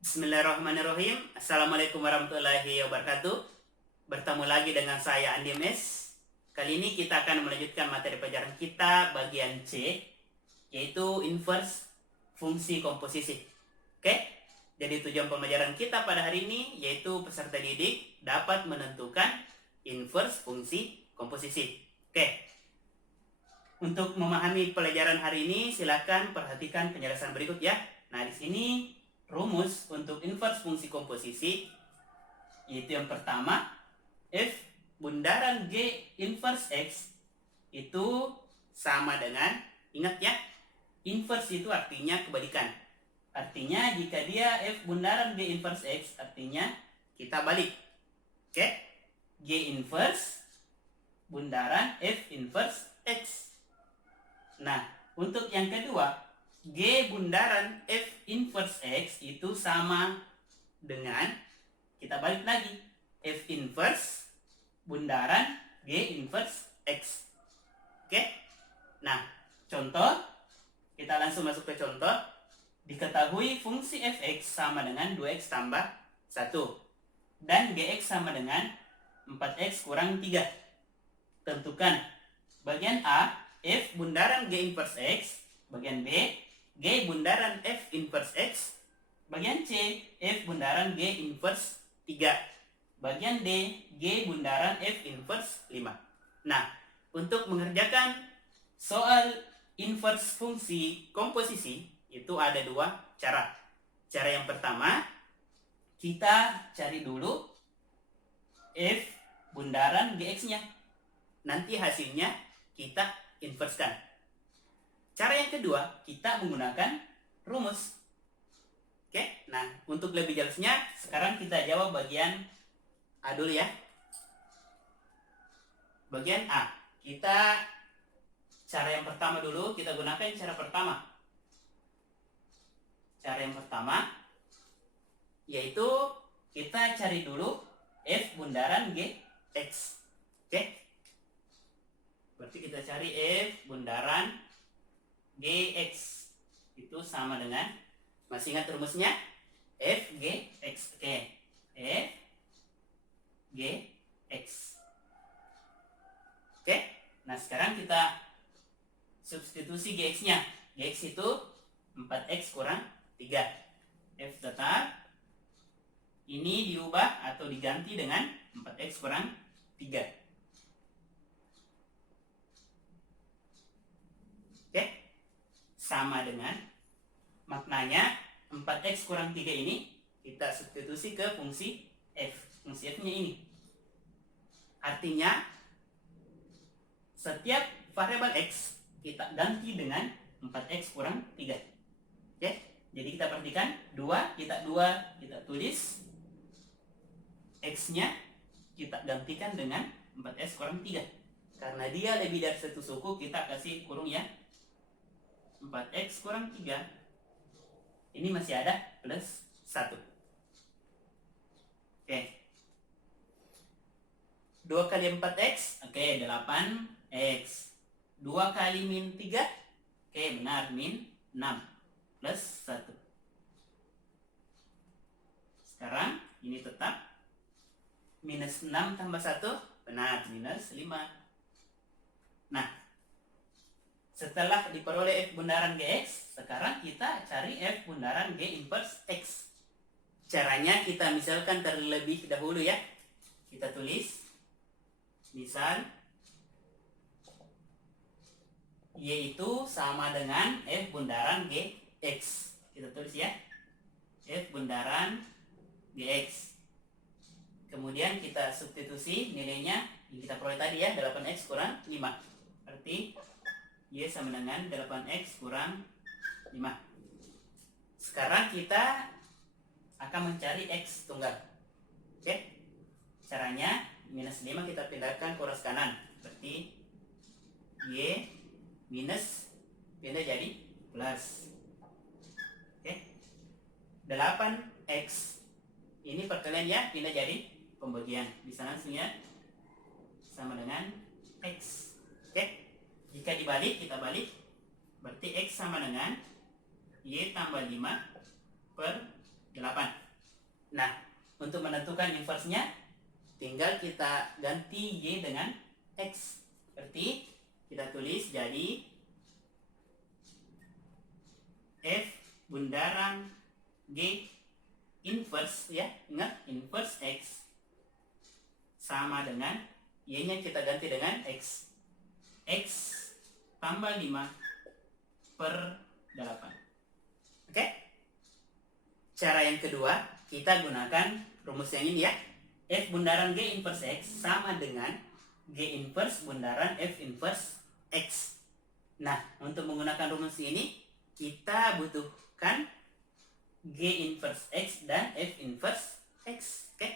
Bismillahirrahmanirrahim. Assalamualaikum warahmatullahi wabarakatuh. Bertemu lagi dengan saya Andi Mes. Kali ini kita akan melanjutkan materi pelajaran kita bagian C, yaitu inverse fungsi komposisi. Oke? Jadi tujuan pembelajaran kita pada hari ini yaitu peserta didik dapat menentukan inverse fungsi komposisi. Oke. Untuk memahami pelajaran hari ini, silakan perhatikan penjelasan berikut ya. Nah, di sini rumus untuk inverse fungsi komposisi yaitu yang pertama, F bundaran G inverse X itu sama dengan, ingat ya, inverse itu artinya kebalikan. Artinya jika dia F bundaran G inverse X, artinya kita balik. Oke? G inverse bundaran F inverse X. Nah, untuk yang kedua, G bundaran F inverse X itu sama dengan, kita balik lagi, F inverse bundaran G inverse X. Oke? Nah, contoh, kita langsung masuk ke contoh. Diketahui fungsi fx sama dengan 2x tambah 1 dan gx sama dengan 4x kurang 3. Tentukan bagian A, F bundaran G inverse X, bagian B, G bundaran F inverse X, bagian C, F bundaran G inverse 3, bagian D, G bundaran F inverse 5. Nah, untuk mengerjakan soal inverse fungsi komposisi itu ada dua cara. Cara yang pertama, kita cari dulu F bundaran Gx-nya. Nanti hasilnya kita inversekan. Cara yang kedua, kita menggunakan rumus. Oke, nah untuk lebih jelasnya, sekarang kita jawab bagian A dulu ya. Bagian A, kita cara yang pertama dulu, kita gunakan cara pertama. Cara yang pertama, yaitu kita cari dulu F bundaran Gx. Oke, berarti kita cari F bundaran Gx itu sama dengan, masih ingat rumusnya? F Gx. Oke, F Gx. Oke, nah sekarang kita substitusi Gx-nya. Gx itu 4x kurang 3. F tetap ini diubah atau diganti dengan 4x kurang 3. Sama dengan, maknanya 4x kurang 3 ini kita substitusi ke fungsi f. Fungsi f-nya ini. Artinya setiap variabel x kita ganti dengan 4x kurang 3. Oke? Jadi kita perhatikan 2, kita tulis x-nya kita gantikan dengan 4x kurang 3. Karena dia lebih dari satu suku, kita kasih kurung ya. 4x kurang 3 ini masih ada plus 1. Oke, 2 kali 4x, oke, 8x. 2 kali min 3, oke, benar, min 6 plus 1. Sekarang ini tetap minus 6 tambah 1, benar, minus 5. Nah, setelah diperoleh F bundaran Gx, sekarang kita cari F bundaran G inverse X. Caranya kita misalkan terlebih dahulu ya. Kita tulis, misal Y itu sama dengan F bundaran Gx. Kita tulis ya, F bundaran Gx. Kemudian kita substitusi nilainya yang kita peroleh tadi ya, 8x kurang 5. Berarti Y sama dengan 8x kurang 5. Sekarang kita akan mencari x tunggal. Oke? Caranya, minus 5 kita pindahkan ke ruas kanan. Berarti Y minus pindah jadi plus. Oke? 8x. Ini perkalian ya, pindah jadi pembagian. Bisa langsung ya. Sama dengan x. Oke? Jika dibalik, kita balik. Berarti X sama dengan Y tambah 5 per 8. untuk menentukan inversnya, tinggal kita ganti Y dengan X. Seperti kita tulis jadi F bundaran G inverse, ya, ingat inverse X sama dengan Y-nya kita ganti dengan X. X tambah 5/8. Oke? Cara yang kedua, kita gunakan rumus yang ini, ya. F bundaran G inverse X sama dengan G inverse bundaran F inverse X. Nah, untuk menggunakan rumus ini, kita butuhkan G inverse X dan F inverse X. Oke?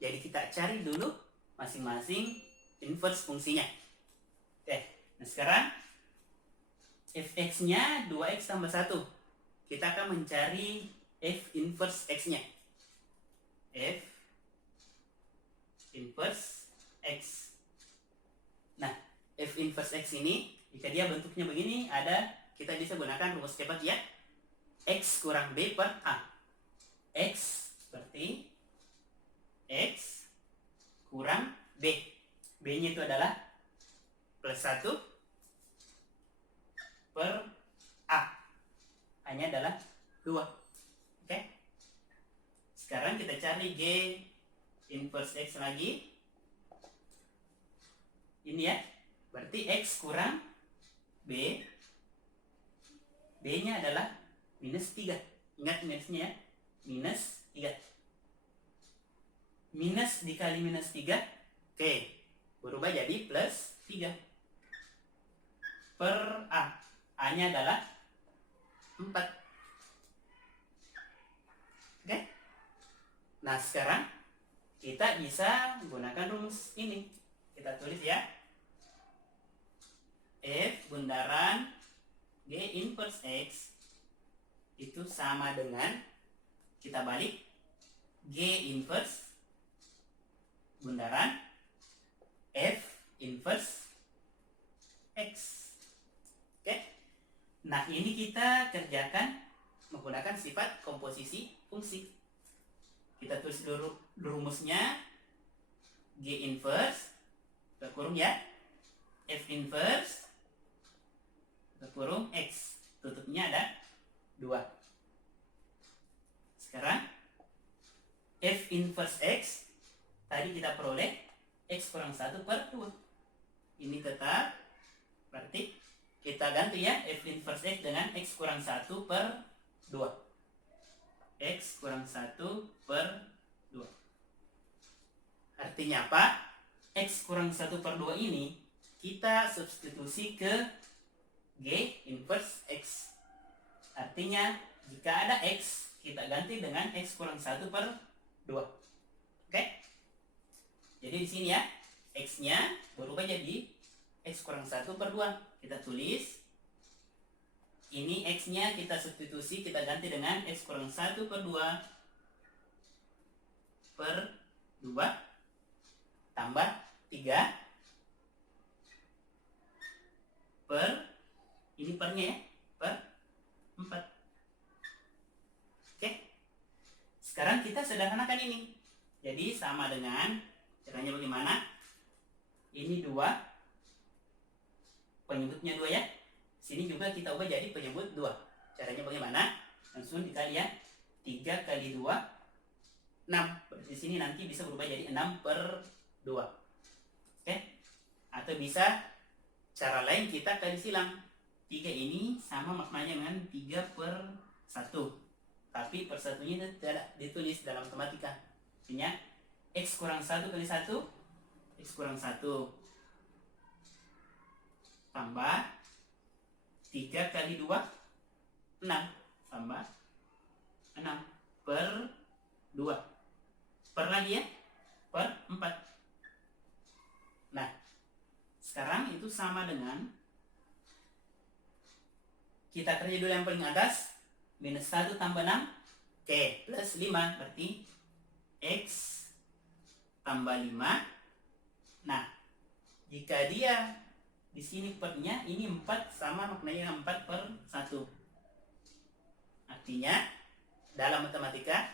Jadi kita cari dulu masing-masing inverse fungsinya. Oke, nah sekarang Fx-nya 2x tambah 1. Kita akan mencari F inverse X-nya. F inverse X. Nah, F inverse X ini, jika dia bentuknya begini, kita bisa gunakan rumus cepat, ya. X kurang B per A. X berarti X kurang B. B-nya itu adalah plus 1 per A. A-nya adalah 2. Oke? Sekarang kita cari G inverse X lagi. Ini, ya. Berarti X kurang B. B-nya adalah minus 3. Ingat minusnya, ya. Minus 3. Minus dikali minus 3. Oke. Berubah jadi plus 3. Per A. A-nya adalah 4. Oke. Nah, sekarang kita bisa gunakan rumus ini. Kita tulis, ya. F bundaran G inverse X itu sama dengan, kita balik, G inverse bundaran F inverse X. Oke. Nah, ini kita kerjakan menggunakan sifat komposisi fungsi. Kita tulis dulu rumusnya. G inverse terkurung, ya, F inverse terkurung X. Tutupnya ada 2. Sekarang F inverse X tadi kita peroleh X kurang 1 per 2. Ini tetap, berarti kita ganti, ya, F inverse X dengan X kurang 1 per 2. X kurang 1 per 2. Artinya apa? X kurang 1 per 2 ini kita substitusi ke G inverse X. Artinya jika ada X, kita ganti dengan X kurang 1 per 2. Oke? Jadi di sini, ya, X-nya berubah jadi X kurang 1 per 2. Kita tulis. Ini X-nya kita substitusi, kita ganti dengan X kurang 1 per 2 per 2 tambah 3 per, ini pernya, ya, per 4. Oke. Sekarang kita sederhanakan ini. Jadi sama dengan, caranya bagaimana? Ini 2, penyebutnya 2, ya. Sini juga kita ubah jadi penyebut 2. Caranya bagaimana? Langsung dikali, ya. 3 kali 2, 6. Berarti sini nanti bisa berubah jadi 6 per 2. Oke? Atau bisa cara lain, kita kali silang. 3 ini sama maknanya dengan 3 per 1. Tapi per satunya tidak ditulis dalam matematika. Artinya X kurang 1 kali 1, X kurang 1 tambah 3 kali 2, 6 tambah 6 per 2. Per lagi, ya, per 4. Nah, sekarang itu sama dengan, kita kerja dulu yang paling atas, minus 1 tambah 6, oke, plus 5, berarti X tambah 5. Nah, jika dia di sini pernya, ini 4 sama maknanya 4 per 1. Artinya, dalam matematika,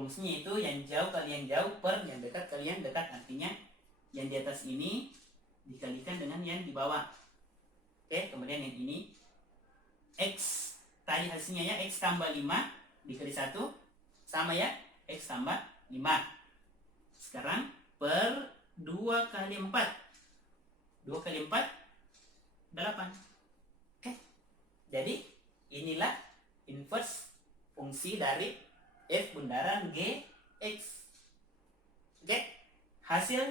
rumusnya itu yang jauh kali yang jauh per yang dekat kali yang dekat. Artinya yang di atas ini dikalikan dengan yang di bawah. Oke, kemudian yang ini X tadi hasilnya ya, X tambah 5 dikali 1 sama ya, X tambah 5. Sekarang per 2 kali 4. 2 kali 4 8. Oke. Jadi inilah inverse fungsi dari f bundaran g x. Oke. Hasil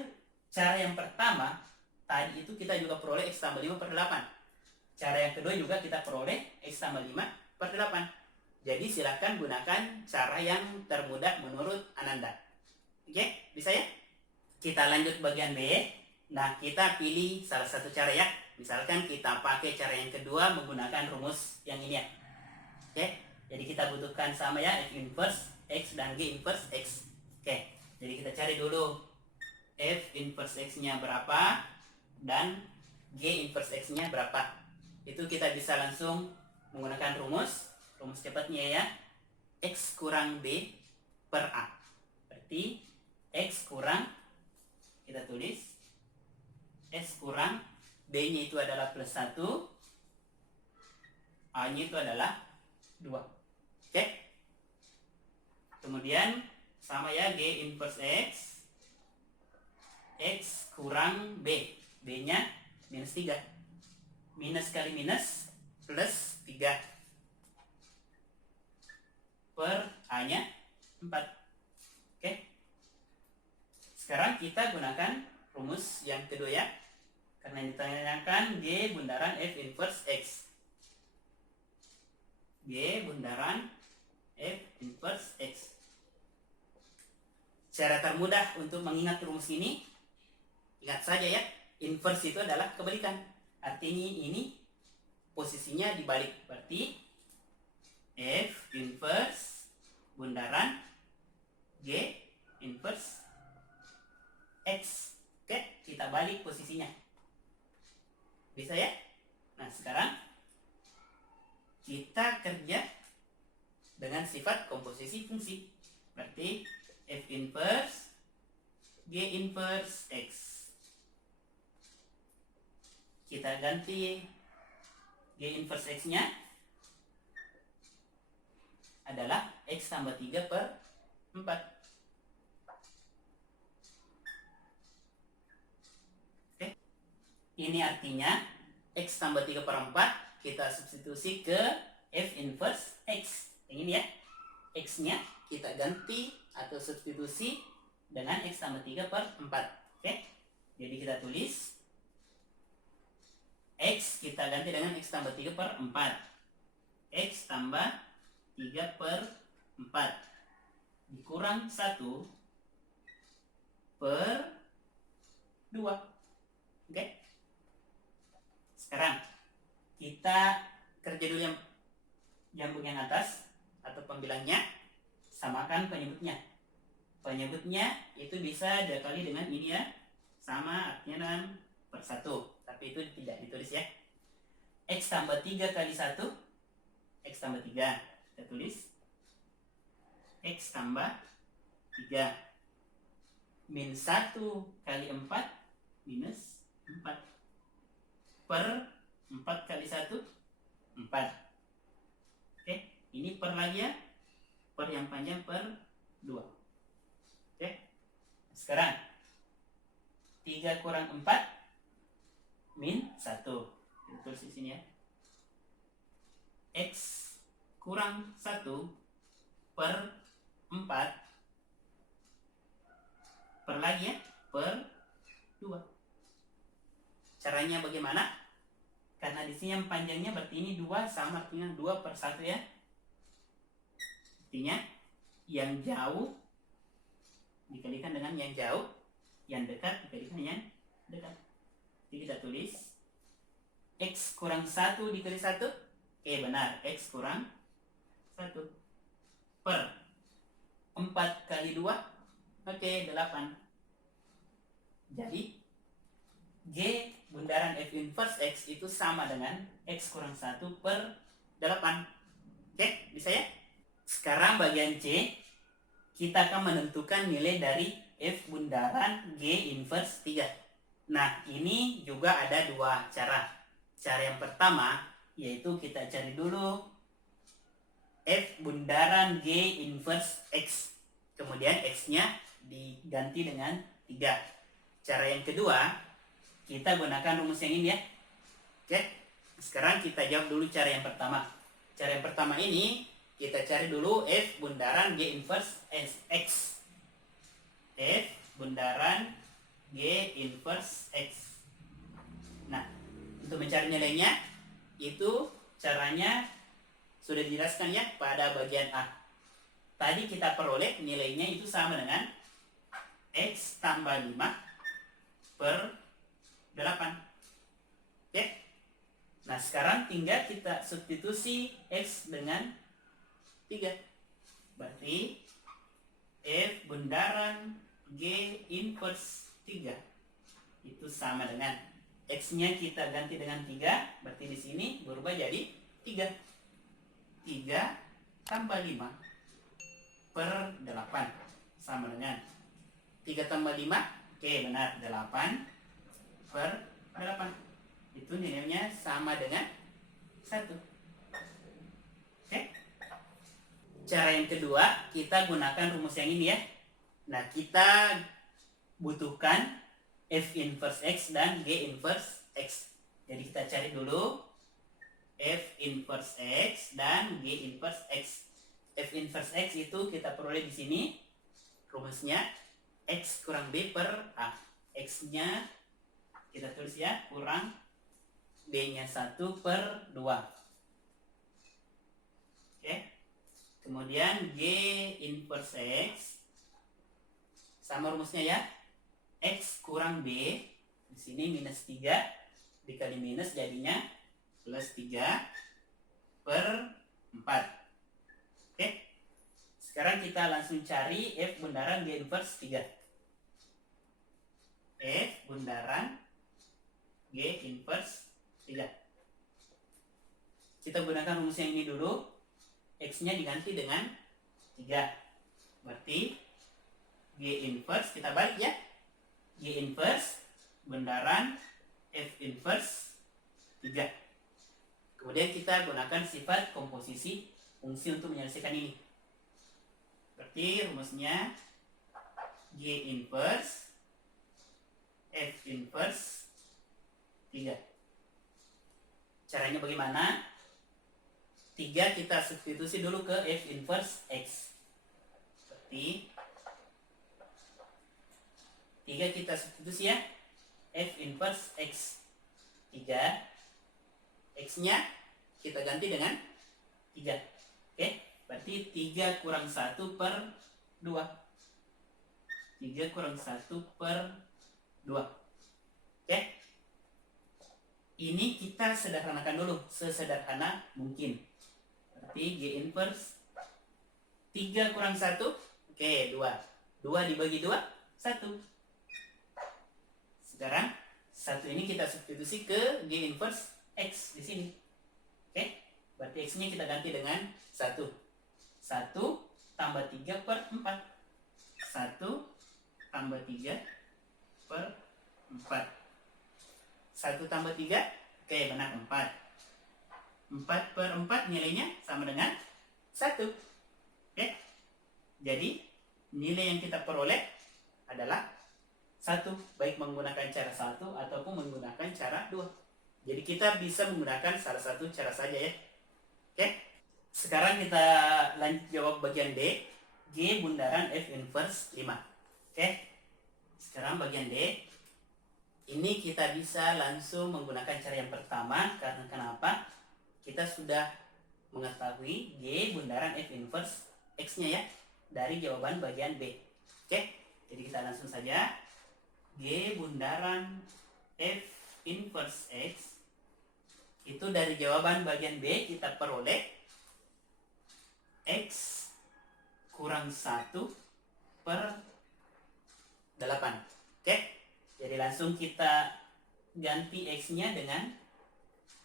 cara yang pertama tadi itu kita juga peroleh x tambah 5 per 8. Cara yang kedua juga kita peroleh x tambah 5 per 8. Jadi silakan gunakan cara yang termudah menurut Ananda. Oke, bisa ya? Kita lanjut bagian B. Nah, kita pilih salah satu cara ya. Misalkan kita pakai cara yang kedua menggunakan rumus yang ini ya. Oke, jadi kita butuhkan sama ya, f inverse x dan g inverse x. Oke, jadi kita cari dulu f inverse x-nya berapa dan g inverse x-nya berapa. Itu kita bisa langsung menggunakan rumus cepatnya ya. X kurang b per a. Berarti x kurang, kita tulis x kurang b-nya itu adalah plus 1, a-nya itu adalah 2. Oke. Kemudian sama ya, g inverse x, x kurang b, b-nya minus 3. Minus kali minus plus 3 per a-nya 4. Oke. Sekarang kita gunakan rumus yang kedua ya. Karena ditanyakan g bundaran f inverse x. G bundaran f inverse x. Cara termudah untuk mengingat rumus ini, ingat saja ya, inverse itu adalah kebalikan. Artinya ini posisinya dibalik. Berarti f inverse bundaran g inverse x. Oke, kita balik posisinya. Bisa ya? Nah, sekarang kita kerja dengan sifat komposisi fungsi. Berarti f inverse g inverse x. Kita ganti g inverse x-nya adalah x tambah 3 per 4. Oke. Ini artinya x tambah 3 per 4 kita substitusi ke f inverse x. Yang ini ya. X-nya kita ganti atau substitusi dengan x tambah 3 per 4. Oke. Jadi kita tulis x kita ganti dengan x tambah 3 per 4. X tambah 3 per 4 dikurang 1 per 2. Oke. Sekarang kita kerja dulu yang bagian atas atau pembilangnya, samakan penyebutnya. Penyebutnya itu bisa dikali dengan ini ya, sama artinya 6 per 1. Tapi itu tidak ditulis ya. X tambah 3 kali 1, X tambah 3. Kita tulis X tambah 3 min 1 kali 4 minus 4 per 4 kali 1 4. Oke, ini per lagi ya, per yang panjang per 2. Oke, sekarang 3 kurang 4 min 1. Kita tulis di sini ya. X kurang 1 per 4 per lagi ya, per 2. Caranya bagaimana? Karena di sini yang panjangnya berarti ini 2 sama artinya 2 per 1 ya. Artinya yang jauh dikalikan dengan yang jauh, yang dekat dikalikan yang dekat. Jadi kita tulis X kurang 1 dikali 1. Oke, benar, X kurang 1 per 4 kali 2. Oke, 8. Jadi G bundaran f inverse x itu sama dengan X kurang 1 per 8. Oke, bisa ya? Sekarang bagian C, kita akan menentukan nilai dari F bundaran G inverse 3. Nah, ini juga ada dua cara. Cara yang pertama, yaitu kita cari dulu F bundaran G inverse X. Kemudian X-nya diganti dengan 3. Cara yang kedua, kita gunakan rumus yang ini ya. Oke, sekarang kita jawab dulu cara yang pertama. Cara yang pertama ini, kita cari dulu F bundaran G inverse X. F bundaran G inverse X. Nah, untuk mencari nilainya, itu caranya sudah dijelaskan ya pada bagian A. Tadi kita peroleh nilainya itu sama dengan X tambah 5 per 8. Oke. Nah, sekarang tinggal kita substitusi X dengan 3. Berarti F bundaran G inverse 3 itu sama dengan X-nya kita ganti dengan 3, berarti di sini berubah jadi 3. 3 tambah 5 per 8 sama dengan 3 tambah 5, oke benar, 8 per 8. Itu nilainya sama dengan 1. Oke. Cara yang kedua, kita gunakan rumus yang ini ya. Nah, kita butuhkan F inverse X dan G inverse X. Jadi kita cari dulu F inverse X dan G inverse X. F inverse X itu kita peroleh di sini. Rumusnya X kurang B per A. X-nya kita tulis ya, kurang B-nya 1 per 2. Oke. Kemudian G inverse X sama rumusnya ya. X kurang B, di sini minus 3 dikali minus jadinya plus 3 per 4. Oke. Sekarang kita langsung cari F bundaran G inverse 3. F bundaran G inverse 3. Kita gunakan rumus yang ini dulu. X-nya diganti dengan 3. Berarti G inverse, kita balik ya. G inverse bundaran F inverse 3. Kemudian kita gunakan sifat komposisi fungsi untuk menyelesaikan ini. Berarti rumusnya G inverse F inverse 3. Caranya bagaimana? 3 kita substitusi dulu ke F inverse X. Berarti 3 kita substitusi ya. F inverse X 3. X-nya kita ganti dengan 3. Oke, berarti 3 kurang 1 per 2. 3 kurang 1 per 2. Oke. Ini kita sederhanakan dulu, sesederhana mungkin. Berarti G inverse 3 kurang 1, oke, 2. 2 dibagi 2, 1. Sekarang 1 ini kita substitusi ke G inverse X di sini. Oke, berarti X-nya kita ganti dengan 1. 1 tambah 3 per 4. 1 tambah 3 per 4. 1 tambah 3, oke benar 4. 4 per 4 nilainya sama dengan 1. Oke, jadi nilai yang kita peroleh adalah 1, baik menggunakan cara 1 ataupun menggunakan cara 2. Jadi kita bisa menggunakan salah satu cara saja ya. Oke. Sekarang kita lanjut jawab bagian D. G bundaran F inverse 5. Oke. Sekarang bagian D. Ini kita bisa langsung menggunakan cara yang pertama. Karena kenapa? Kita sudah mengetahui G bundaran F inverse X-nya ya. Dari jawaban bagian B. Oke. Jadi kita langsung saja. G bundaran F inverse X itu dari jawaban bagian B kita peroleh X kurang 1 per 8. Oke, jadi langsung kita ganti X-nya dengan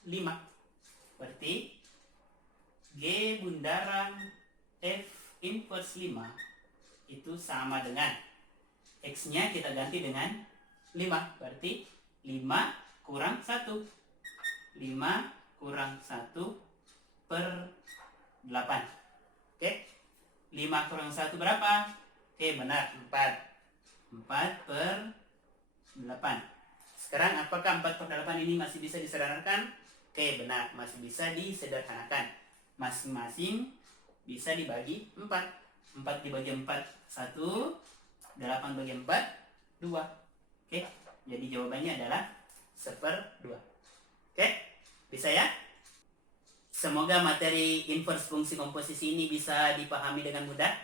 5. Berarti G bundaran F inverse 5 itu sama dengan X-nya kita ganti dengan 5. Berarti 5 kurang 1. 5 kurang 1 per 8. Oke. 5 kurang 1 berapa? Oke, benar, 4. 4 per 8. Sekarang apakah 4 per 8 ini masih bisa disederhanakan? Oke, benar, masih bisa disederhanakan. Masing-masing bisa dibagi 4. 4 dibagi 4, 1. 8 bagi 4, 2. Oke, jadi jawabannya adalah 1/2. Oke, bisa ya? Semoga materi inverse fungsi komposisi ini bisa dipahami dengan mudah.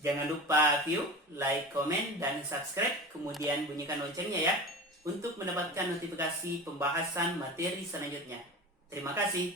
Jangan lupa view, like, komen, dan subscribe. Kemudian bunyikan loncengnya ya, untuk mendapatkan notifikasi pembahasan materi selanjutnya. Terima kasih.